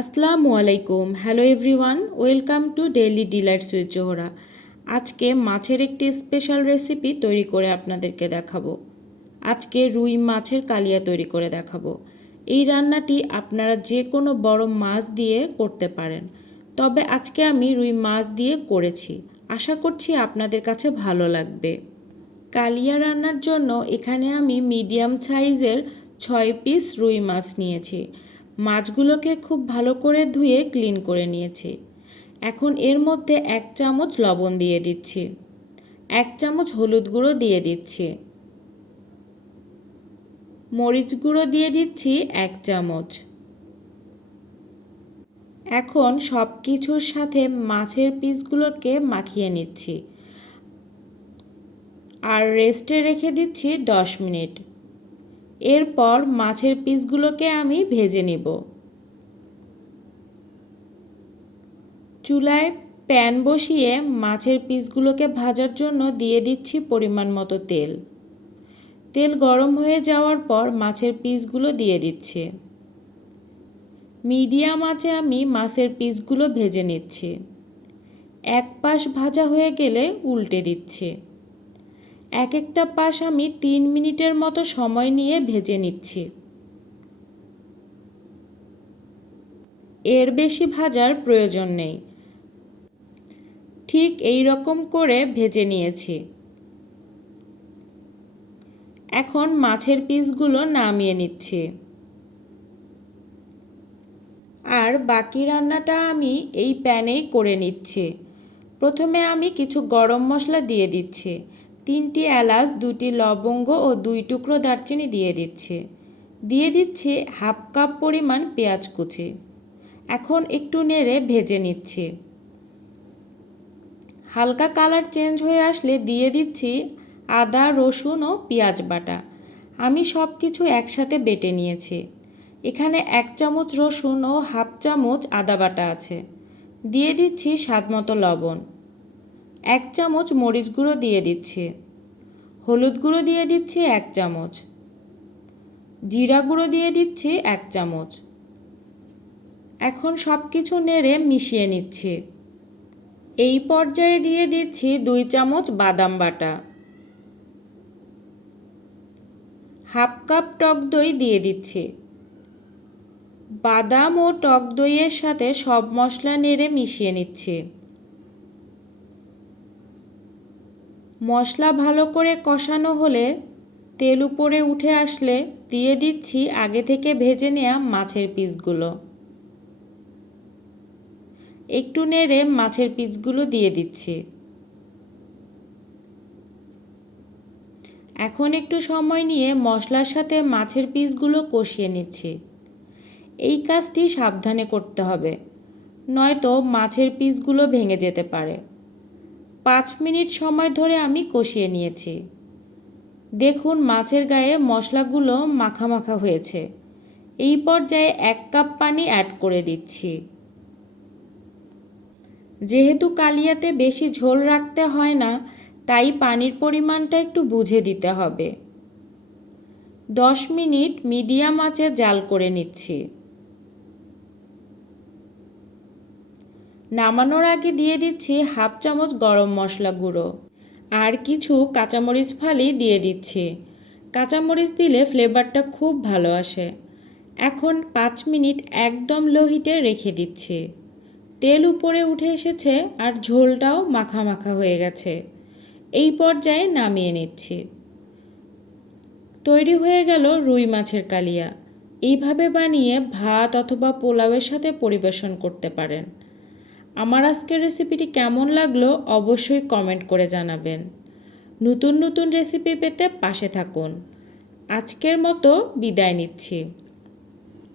আসসালামু আলাইকুম। Hello everyone, welcome to daily delights with Zohra. আজকে মাছের একটি স্পেশাল রেসিপি তৈরি করে আপনাদেরকে দেখাবো। আজকে রুই মাছের কালিয়া তৈরি করে দেখাবো। এই রান্নাটি আপনারা যে কোনো বড় মাছ দিয়ে করতে পারেন, তবে আজকে আমি রুই মাছ দিয়ে করেছি। আশা করছি আপনাদের কাছে ভালো লাগবে। কালিয়া রান্নার জন্য এখানে আমি মিডিয়াম সাইজের 6 পিস রুই মাছ নিয়েছি। মাছগুলোকে খুব ভালো করে ধুয়ে ক্লিন করে নিয়েছি। এখন এর মধ্যে 1 চামচ লবণ দিয়ে দিচ্ছি, 1 চামচ হলুদ গুঁড়ো দিয়ে দিচ্ছি, মরিচ গুঁড়ো দিয়ে দিচ্ছি 1 চামচ। এখন সব কিছুর সাথে মাছের পিসগুলোকে মাখিয়ে নিচ্ছি আর রেস্টে রেখে দিচ্ছি 10 মিনিট। এরপর মাছের পিসগুলোকে আমি ভেজে নিব। চুলায় প্যান বসিয়ে মাছের পিসগুলোকে ভাজার জন্য দিয়ে দিচ্ছি পরিমাণ মতো তেল। তেল গরম হয়ে যাওয়ার পর মাছের পিসগুলো দিয়ে দিচ্ছি। মিডিয়াম আঁচে আমি মাছের পিসগুলো ভেজে নিচ্ছি। এক পাশ ভাজা হয়ে গেলে উল্টে দিচ্ছি। এক একটা পাশ আমি 3 মিনিটের মতো সময় নিয়ে ভেজে নিচ্ছি। এর বেশি ভাজার প্রয়োজন নেই। ঠিক এই রকম করে ভেজে নিয়েছি। এখন মাছের পিসগুলো নামিয়ে নিচ্ছি। আর বাকি রান্নাটা আমি এই প্যানেই করে নিচ্ছি। প্রথমে আমি কিছু গরম মশলা দিয়ে দিচ্ছি। 3টি এলাচ, 2টি লবঙ্গ ও 2 টুকরো দারচিনি দিয়ে দিচ্ছি। দিয়ে দিচ্ছি হাফ কাপ পরিমাণ পেঁয়াজ কুচি। এখন একটু নেড়ে ভেজে নিচ্ছি। হালকা কালার চেঞ্জ হয়ে আসলে দিয়ে দিচ্ছি আদা, রসুন ও পেঁয়াজ বাটা। আমি সব কিছু একসাথে বেটে নিয়েছি। এখানে 1 চামচ রসুন ও হাফ চামচ আদা বাটা আছে। দিয়ে দিচ্ছি স্বাদমতো লবণ। 1 চামচ মরিচ গুঁড়ো দিয়ে দিচ্ছি। হলুদ গুঁড়ো দিয়ে দিচ্ছি 1 চামচ। জিরা গুঁড়ো দিয়ে দিচ্ছি 1 চামচ। এখন সব কিছু নেড়ে মিশিয়ে নিচ্ছি। এই পর্যায়ে দিয়ে দিচ্ছি 2 চামচ বাদাম বাটা। হাফ কাপ টক দই দিয়ে দিচ্ছি। বাদাম ও টক দইয়ের সাথে সব মশলা নেড়ে মিশিয়ে নিচ্ছি। মশলা ভালো করে কষানো হলে তেল উপরে উঠে আসলে দিয়ে দিচ্ছি আগে থেকে ভেজে নেওয়া মাছের পিসগুলো। একটু নেড়ে মাছের পিসগুলো দিয়ে দিচ্ছি। এখন একটু সময় নিয়ে মশলার সাথে মাছের পিসগুলো কষিয়ে নিচ্ছি। এই কাজটি সাবধানে করতে হবে, নয়তো মাছের পিসগুলো ভেঙে যেতে পারে। 5 মিনিট সময় ধরে আমি কষিয়ে নিয়েছি। দেখুন মাছের গায়ে মশলাগুলো মাখা মাখা হয়েছে। এই পর্যায়ে 1 কাপ পানি অ্যাড করে দিচ্ছি। যেহেতু কালিয়াতে বেশি ঝোল রাখতে হয় না, তাই পানির পরিমাণটা একটু বুঝে দিতে হবে। 10 মিনিট মিডিয়াম আঁচে জাল করে নিচ্ছি। নামানোর আগে দিয়ে দিচ্ছি হাফ চামচ গরম মশলা গুঁড়ো আর কিছু কাঁচামরিচ ফালি দিয়ে দিচ্ছি। কাঁচামরিচ দিলে ফ্লেভারটা খুব ভালো আসে। এখন 5 মিনিট একদম লো হিটে রেখে দিচ্ছি। তেল উপরে উঠে এসেছে আর ঝোলটাও মাখা মাখা হয়ে গেছে। এই পর্যায়ে নামিয়ে নিচ্ছি। তৈরি হয়ে গেল রুই মাছের কালিয়া। এইভাবে বানিয়ে ভাত অথবা পোলাওয়ের সাথে পরিবেশন করতে পারেন। আমার আজকের রেসিপিটি কেমন লাগলো অবশ্যই কমেন্ট করে জানাবেন। নতুন নতুন রেসিপি পেতে পাশে থাকুন। আজকের মতো বিদায় নিচ্ছি।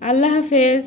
আল্লাহ হাফেজ।